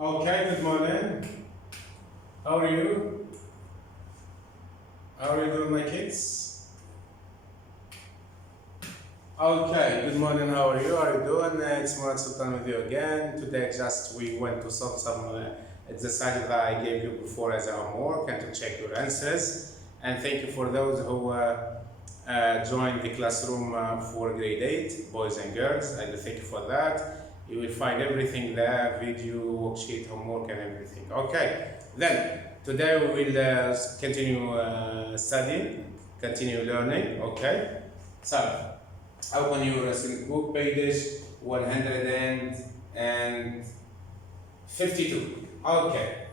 Okay, good morning. How are you? How are you doing, my kids? Okay, good morning. How are you? How are you doing? It's Murad Sultan with you again. Today, just we went to solve some exercises that I gave you before as a homework and to check your answers. And thank you for those who joined the classroom for grade 8, boys and girls. I thank you for that. You will find everything there, video, worksheet, homework, and everything. Okay, then today we will continue studying, continue learning. Okay, so open your book page 152. Okay,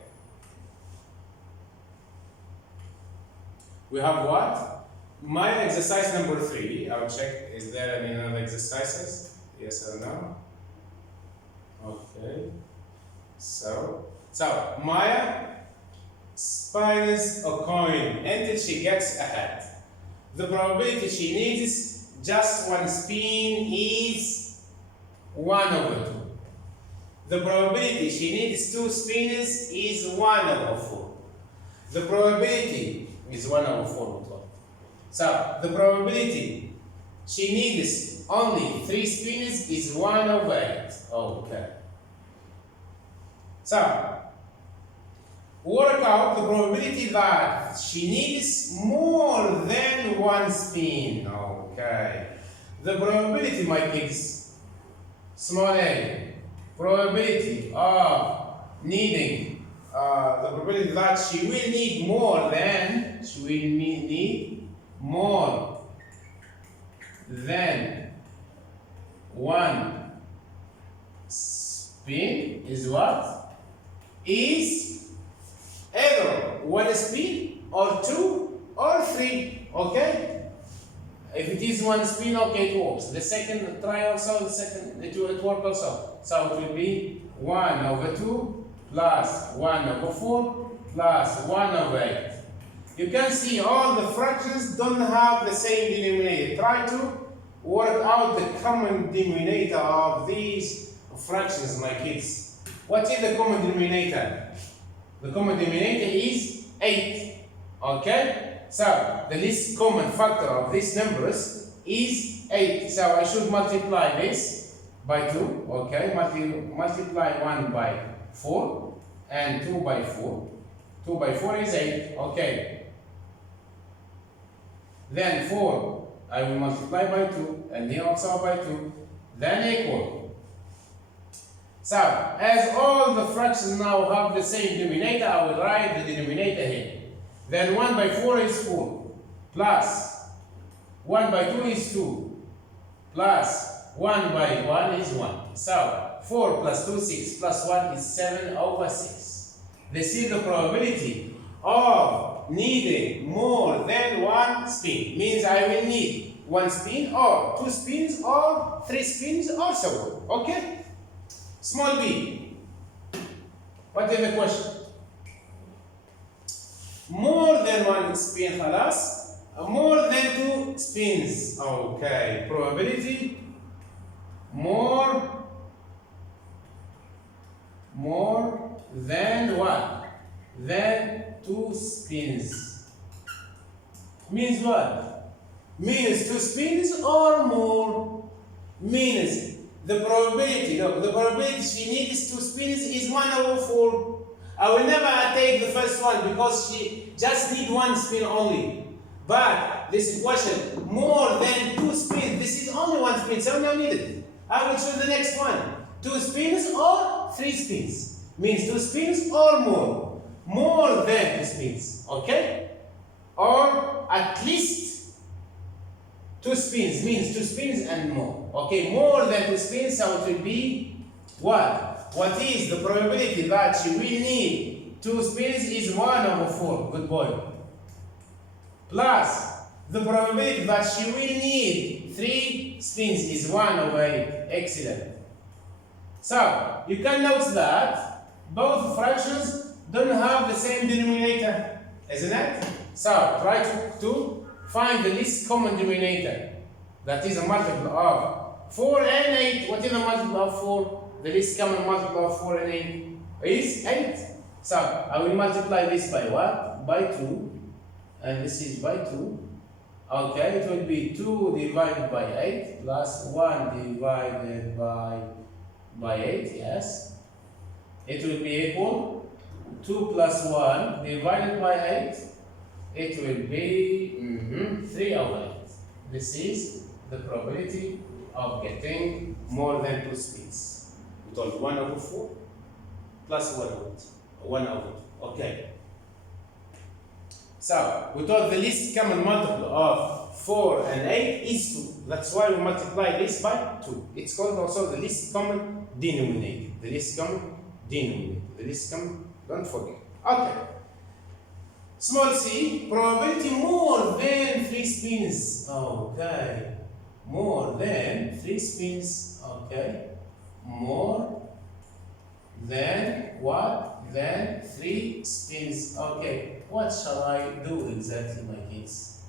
we have what? My exercise number 3. I'll check. Is there any other exercises? Yes or no? Okay. So Maya spins a coin until she gets ahead. The probability she needs just one spin is 1/2. The probability she needs 2 spins is 1/4. The probability is 1/4. So the probability she needs only 3 spins is 1/8. Okay. So work out the probability that she needs more than 1 spin. Okay. The probability, my kids, small a, probability of needing, the probability that she will need more than, more than 1 spin is what? Is either 1 spin or 2 or 3. Okay? If it is 1 spin, okay, it works. The second try also, it will work also. So it will be 1/2 plus 1/4 plus 1/8. You can see all the fractions don't have the same denominator. Try to work out the common denominator of these fractions, my kids. What is the common denominator? The common denominator is 8. Okay? So the least common factor of these numbers is 8. So I should multiply this by 2. Okay? Multiply 1 by 4 and 2 by 4. 2 by 4 is 8. Okay. Then 4 I will multiply by 2 and then also by 2. Then equal. So, as all the fractions now have the same denominator, I will write the denominator here. Then 1 by 4 is 4, plus 1 by 2 is 2, plus 1 by 1 is 1. So, 4 plus 2, 6, plus 1 is 7/6. This is the probability of needing more than 1 spin. Means I will need 1 spin or 2 spins or 3 spins or so on. Okay? Small b. What is the question? More than 1 spin, خلاص. More than 2 spins. Okay. Probability more than what? Than 2 spins. Means what? Means 2 spins or more. Means the probability, look, the probability she needs 2 spins is 1/4. I will never take the first one because she just need 1 spin only. But this question, more than 2 spins, this is only 1 spin, so no needed. I will choose the next one. 2 spins or 3 spins. Means 2 spins or more. More than 2 spins. Okay? Or at least 2 spins means 2 spins and more. Okay, more than 2 spins, so it will be what? What is the probability that she will need 2 spins is 1/4. Good boy. Plus the probability that she will need 3 spins is 1/8. Excellent. So you can note that both fractions don't have the same denominator, isn't it? So try to find the least common denominator. That is a multiple of 4 and 8. What is the multiple of 4? The least common multiple of 4 and 8? is 8. So I will multiply this by what? By 2. And this is by 2. Okay, it will be 2 divided by 8 plus 1 divided by 8, yes. It will be equal 2 plus 1 divided by 8. It will be 3 over 8. This is the probability of getting more than 2 speeds. We told 1 over 4 plus 1 over 2. 1 over 2. Okay. So we told the least common multiple of 4 and 8 is 2. That's why we multiply this by 2. It's called also the least common denominator. The least common denominator. The least common, don't forget. Okay. Small c, probability more than 3 spins. Okay. More than 3 spins. Okay. More than what? Than 3 spins. Okay. What shall I do exactly, my kids?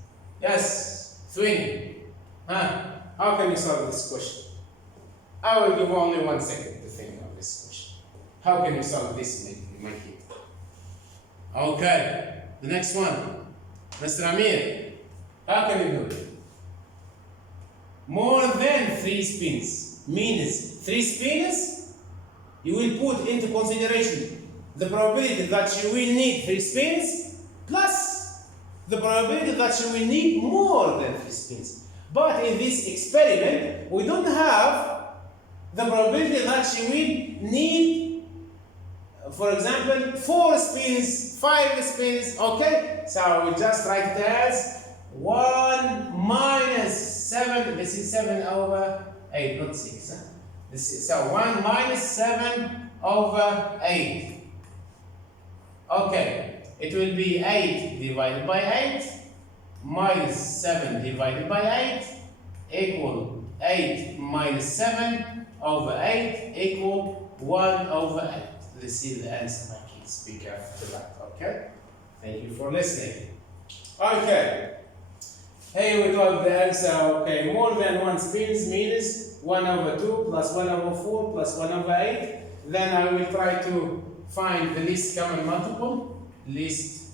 Yes, Sweeney. How can you solve this question? I will give only 1 second to think of this question. How can you solve this, my kid? Okay, the next one. Mr. Amir, how can you do it? More than 3 spins means 3 spins, you will put into consideration the probability that you will need 3 spins plus the probability that you will need more than 3 spins. But in this experiment, we don't have the probability that you will need, for example, 4 spins, 5 spins, okay? So we just write it as 1 minus 7, this is 7 over 8, not 6. This is, so 1 minus 7 over 8. Okay. It will be 8 divided by 8 minus 7 divided by 8 equal 8 minus 7 over 8 equal 1 over 8. This is the answer, my kids. Be careful to that, okay? Thank you for listening. Okay. Here we got the answer, okay. More than 1 spins means 1 over 2 plus 1 over 4 plus 1 over 8. Then I will try to find the least common multiple. Least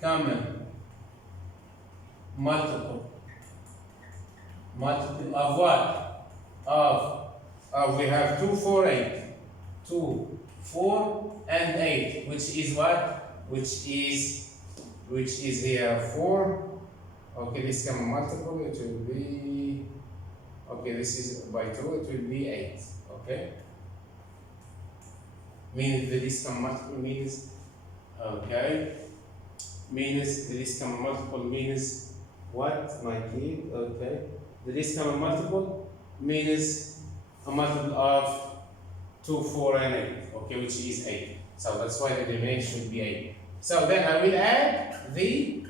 common multiple of what? Of we have 2, 4, 8. 2, 4, and 8, which is what? Which is here 4. Okay, this common multiple, it will be, okay, this is by 2, it will be 8. Okay? Meaning the least common multiple means, okay, means the least common multiple means what, my kid? Okay, the least common multiple means a multiple of 2, 4, and 8, okay, which is 8. So that's why the denominator should be 8. So then I will add the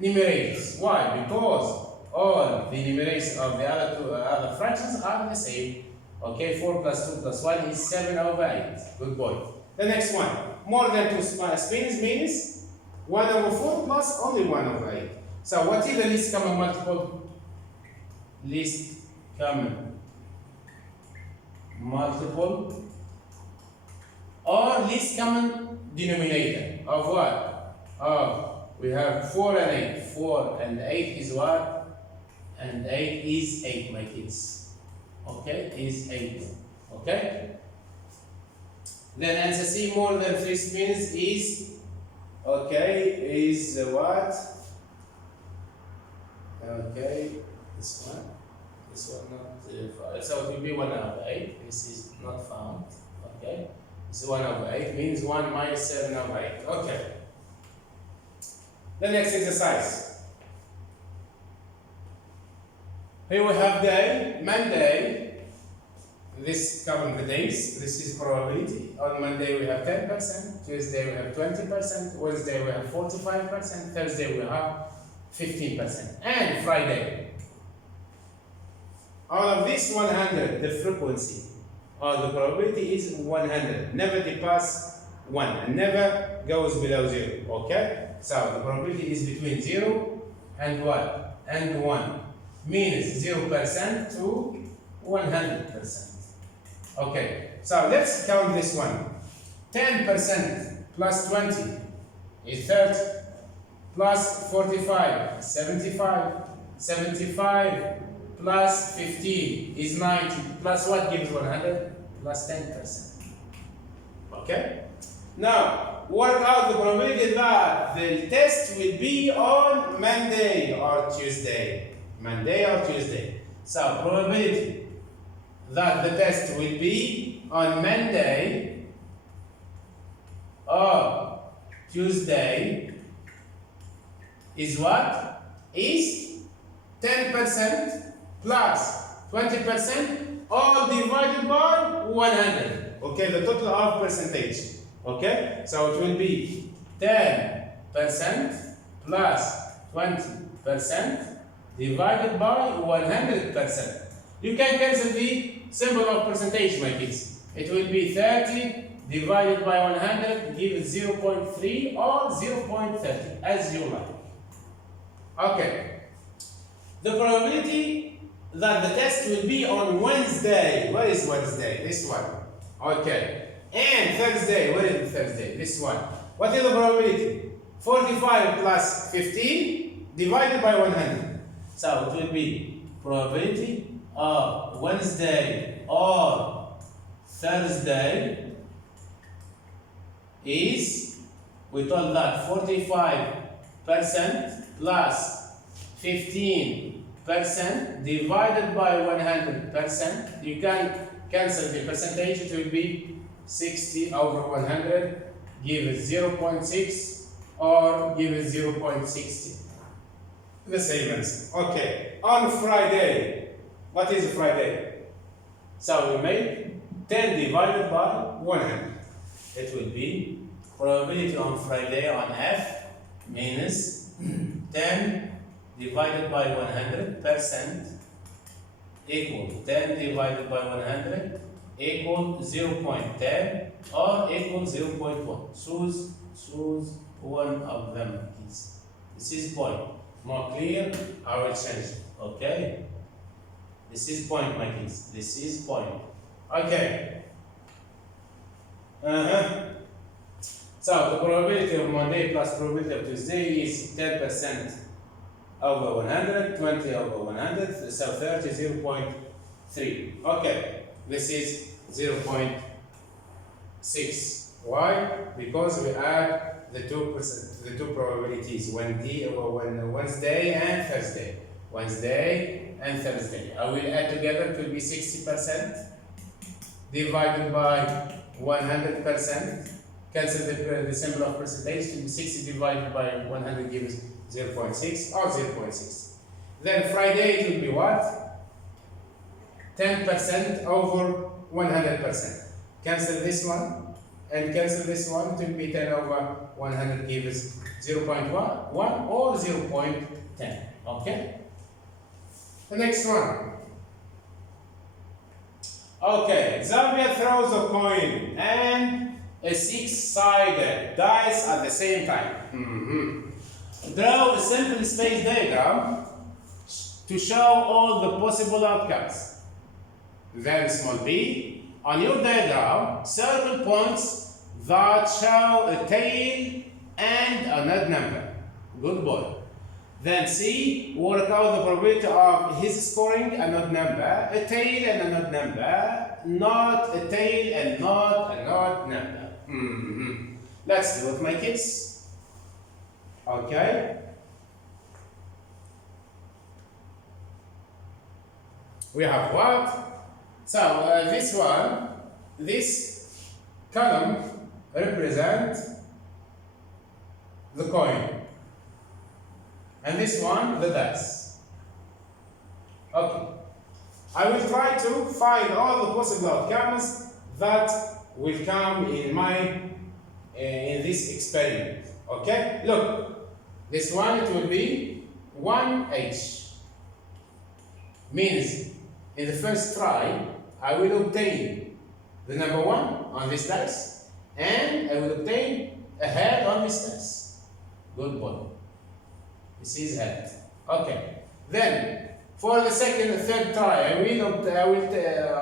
numerators. Why? Because all the numerators of the other fractions are the same. Okay, 4 plus 2 plus 1 is 7 over 8. Good boy. The next one. More than 2 spins means 1 over 4 plus only 1 over 8. So what is the least common multiple? Least common multiple or least common denominator of what? Of, we have 4 and 8. 4 and 8 is what? And 8 is 8, my kids. Okay, is 8. Okay? Then answer C, more than 3 spins is, okay, is what? Okay, this one not, so it will be 1 over 8. This is not found. Okay, this 1 over 8 means 1 minus 7 over 8. Okay. The next exercise. Here we have day, Monday. This covers the days. This is probability. On Monday we have 10%, Tuesday we have 20%, Wednesday we have 45%, Thursday we have 15%, and Friday. All of this 100, the frequency or the probability is 100. Never depass 1 and never goes below 0. Okay? So the probability is between 0 and what? And 1. Means 0% to 100%. Okay, so let's count this one. 10% plus 20 is 30, plus 45, 75, 75 plus 15 is 90, plus what gives 100? Plus 10%. Okay? Now, work out the probability that the test will be on Monday or Tuesday. Monday or Tuesday. So, probability that the test will be on Monday or Tuesday is what? Is 10% plus 20% all divided by 100. Okay, the total of percentage. Okay, so it will be 10% plus 20% divided by 100%. You can cancel the symbol of percentage, my kids. It will be 30 divided by 100 gives 0.3 or 0.30 as you like. Okay. The probability that the test will be on Wednesday. Where is Wednesday? This one. Okay. And Thursday. Where is Thursday? This one. What is the probability? 45 plus 15 divided by 100. So it will be probability of Wednesday or Thursday is, we told that 45% plus 15% divided by 100%. You can cancel the percentage. It will be 60 over 100, give it 0.6 or give it 0.60. The same answer. Okay. On Friday, what is Friday? So we make 10 divided by 100. It will be probability on Friday on F minus 10 divided by 100% equal 10 divided by 100 equal 0.10 or equal 0.1. Choose one of them, please. This is point. More clear, I will change it. Okay? This is point, my kids. This is point. Okay. So the probability of Monday plus probability of Tuesday is 10% over 100, 20 over 100, so 30, 0.3. Okay, this is 0.6. Why? Because we add the two probabilities, Wednesday and Thursday. Wednesday and Thursday. I will add together, it will be 60% divided by 100%. Cancel the symbol of percentage. 60 divided by 100 gives 0.6 or 0.6. Then Friday it will be what? 10% over 100%. Cancel this one and cancel this one. It will be 10 over 100 gives 0.1 or 0.10. Okay? The next one. Okay, Xavier throws a coin and a 6-sided dice at the same time. Draw a simple space diagram to show all the possible outcomes. Then small b, on your diagram, circle points that show a tail and an odd number. Good boy. Then C, work out the probability of his scoring an odd number, a tail and an odd number, not a tail and not an odd number. Let's do it, my kids. Okay. We have what? So this column represents the coin. And this one, the dice. Okay. I will try to find all the possible outcomes that will come in this experiment. Okay? Look. This one, it will be 1H. Means, in the first try, I will obtain the number 1 on this dice, and I will obtain a head on this dice. Good boy. This is head. Okay. Then, for the second and third try, I will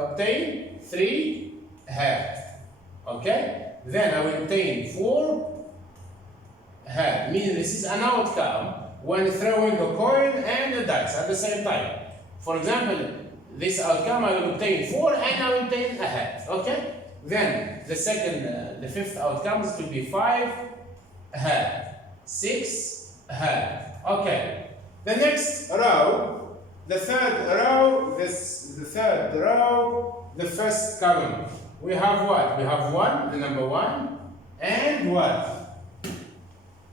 obtain 3 hat. Okay? Then I will obtain 4 hat, meaning this is an outcome when throwing a coin and a dice at the same time. For example, this outcome I will obtain 4 and I will obtain a hat. Okay? Then the fifth outcome is to be 5 hat, 6 hat. Okay. The next row, the third row, the first column. We have what? We have 1, the number 1, and what?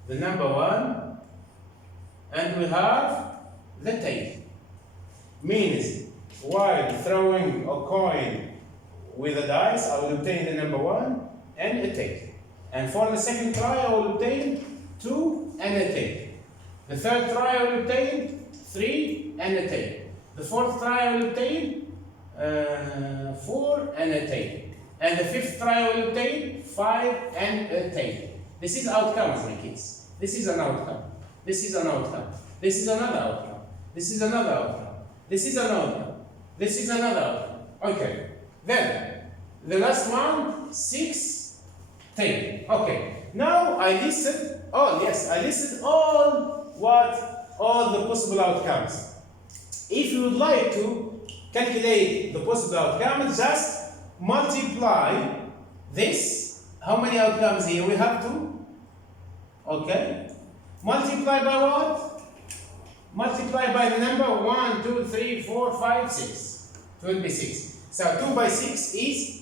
The number 1, and we have the tail. Means while throwing a coin with a dice, I will obtain the number 1 and a tail. And for the second try, I will obtain 2 and a tail. The third try, I will obtain 3 and a tail. The fourth try, I will obtain 4 and a tail. And the fifth try, I will obtain 5 and a tail. This is outcomes, my kids. This is an outcome. This is an outcome. This is another outcome. This is another outcome. This is an outcome. This is another outcome. Okay. Then, the last one, 6 tail. Okay. Now I listed all, I listed all the possible outcomes. If you would like to calculate the possible outcomes, just multiply this. How many outcomes here? We have 2. Okay. Multiply by what? Multiply by the number 1, 2, 3, 4, 5, 6. 26. So 2 by 6 is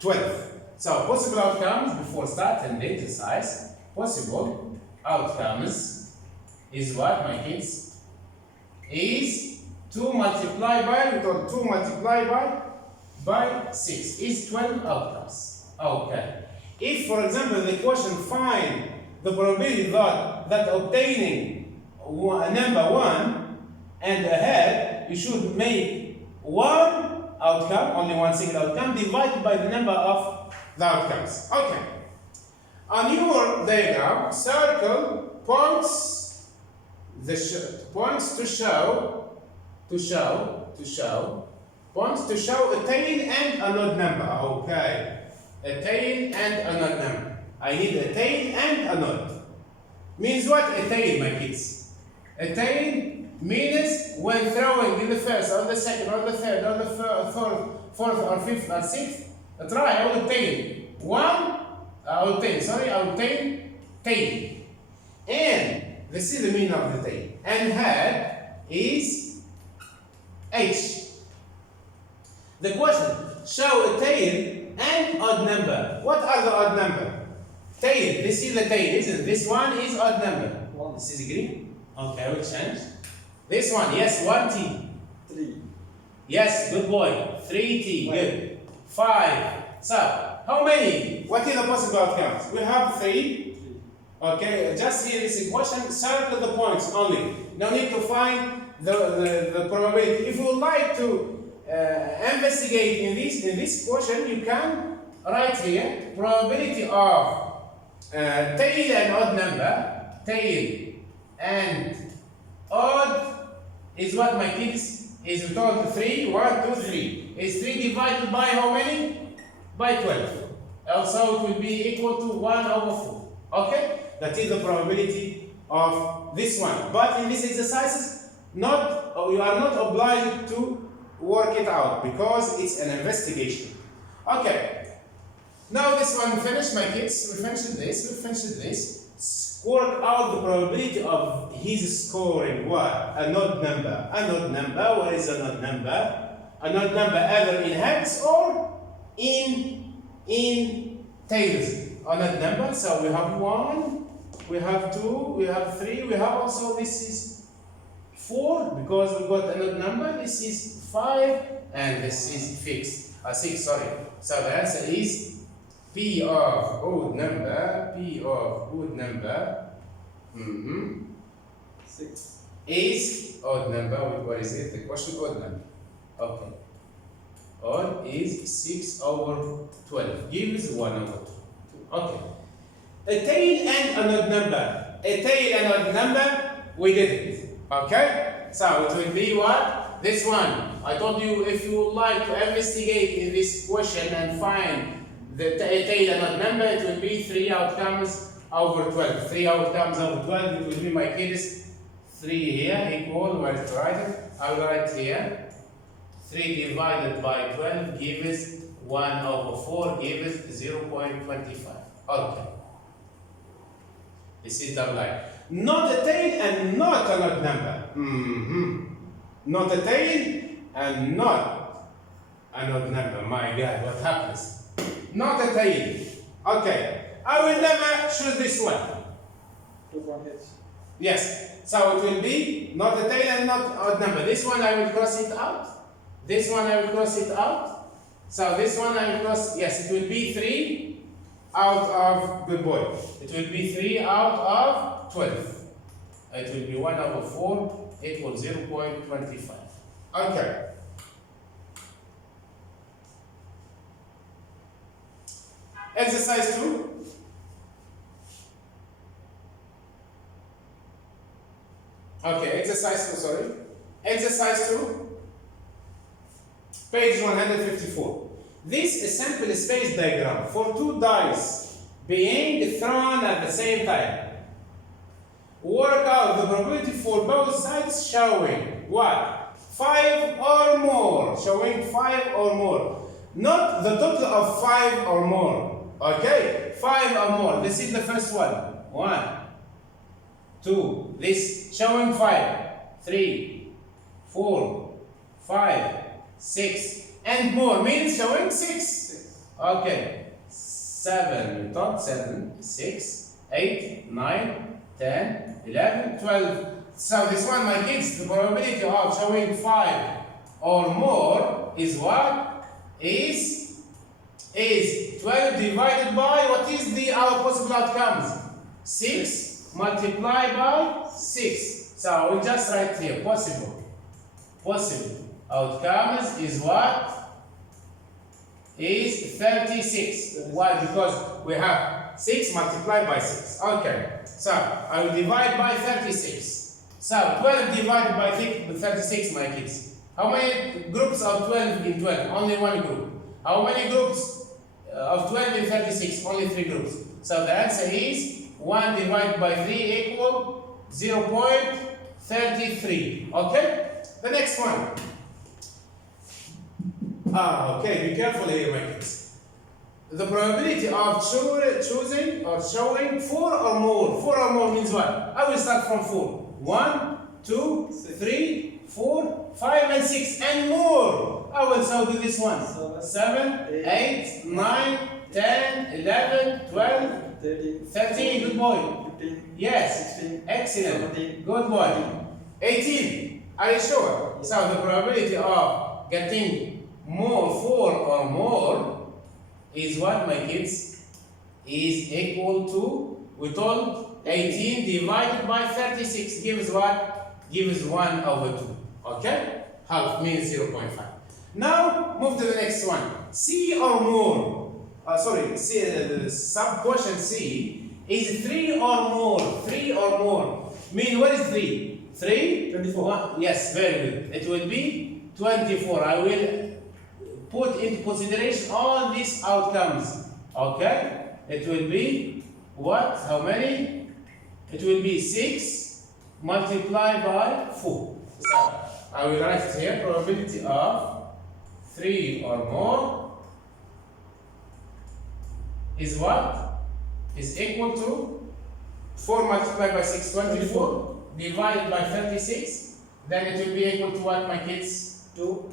12. So possible outcomes before starting the exercise. Possible outcomes is what, my kids? Is 2 multiplied by, we told 2 multiplied by 6 is 12 outcomes. Okay. If, for example, the question find the probability that obtaining number 1 and a hat, you should make 1 outcome, only one single outcome, divided by the number of the outcomes. Okay. On your diagram, circle points points to show a tail and an odd number. Okay. A tail and an odd number. I need a tail and an odd. Means what? A tail, my kids. A tail means when throwing in the first or the second or the third or the fourth or fifth or sixth try, I will obtain tail. And this is the meaning of the tail. And hat is H. The question, show a tail and odd number. What are the odd number? Tail, this is the tail, isn't it? This one is odd number. This is green. Okay, I will change. This one, yes, 1T. 3. Yes, good boy. 3T, good. 5. So, how many? What is the possible outcomes? We have 3. Okay, just here this equation, circle the points only. No need to find the probability. If you would like to investigate in this question, you can write here probability of tail and odd number. Tail and odd is what, my kids? Is total 3. 1, 2, 3. Is 3 divided by how many? By 12. Also it will be equal to 1 over 4. Okay? That is the probability of this one. But in these exercises, you are not obliged to work it out because it's an investigation. Okay. Now this one finished, my kids. We finished this. Work out the probability of his scoring what? An odd number. An odd number. What is an odd number? An odd number either in heads or in tails. An odd number. So we have 1, we have 2, we have 3, we have also this is 4 because we got an odd number. This is 5 and this is 6. Sorry. So the answer is P of odd number, 6 is odd number. What is it? The question odd number. Okay. Odd is 6 over 12. Gives 1 over 2. Okay. A tail and an odd number. A tail and odd number, we did it. Okay? So it will be what? This one. I told you if you would like to investigate in this question and find the tail and odd number, it will be 3 outcomes over 12. 3 outcomes over 12, it will be, my kids, 3 here equal, where to write it? I will write here. 3 divided by 12 gives 1 over 4 gives 0.25. Okay. This is double line. Not a tail and not an odd number. Not a tail and not an odd number. My God, what happens? Not a tail. Okay. I will never choose this one. 2.8. Yes. So it will be not a tail and not odd number. This one I will cross it out. This one I will cross it out. So this one I will cross. Yes, it will be 3 out of, good boy. It will be 3 out of 12. It will be 1 over 4 equals 0.25. Okay. Exercise 2. Okay, exercise 2, sorry. Exercise 2, page 154. This is simple space diagram for 2 dice being thrown at the same time. Work out the probability for both sides showing what? 5 or more. Showing 5 or more. Not the total of 5 or more. Okay? 5 or more. This is the first one. 1, 2. This showing 5. 3, 4, 5, 6. And more means showing 6. Okay. 7. Top 7, 6, 8, 9, 10, 11, 12. So this one, my kids, the probability of showing 5 or more is what? Is 12 divided by, what is our possible outcomes? 6 multiplied by 6. So we just write here, possible. Possible outcomes is what? Is 36. Why? Because we have 6 multiplied by 6. Okay. So I will divide by 36. So 12 divided by 36, my kids. How many groups of 12 in 12? Only one group. How many groups of 12 in 36? Only 3 groups. So the answer is 1 divided by 3 equal 0.33. Okay? The next one. Okay, be careful here, my kids. The probability of choosing or showing 4 or more. 4 or more means what? I will start from 4. 1, 2, 3, 4, 5, and 6, and more. I will so do this one. 7, 8, 9, 10, 11, 12, 13. Good boy. 15. Yes. 16. Excellent. 17. Good boy. 18. Are you sure? So the probability of getting more 4 or more is what, my kids? Is equal to, we told 18 divided by 36 gives what? Gives 1 over 2. Okay? Half means 0.5. Now move to the next one. C or more. Sub question C is 3 or more. 3 or more. Mean what is 3? 3? 24. Yes, very good. It will be 24. I will put into consideration all these outcomes. Okay? It will be what? How many? It will be 6 multiplied by 4. So I will write it here. Probability of 3 or more is what? Is equal to 4 multiplied by 6, 24, divided by 36. Then it will be equal to what, my kids? 2.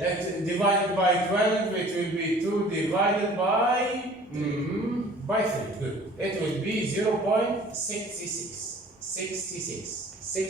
And divided by 12, it will be 2 divided by 3. Good. It will be 0.66. 66.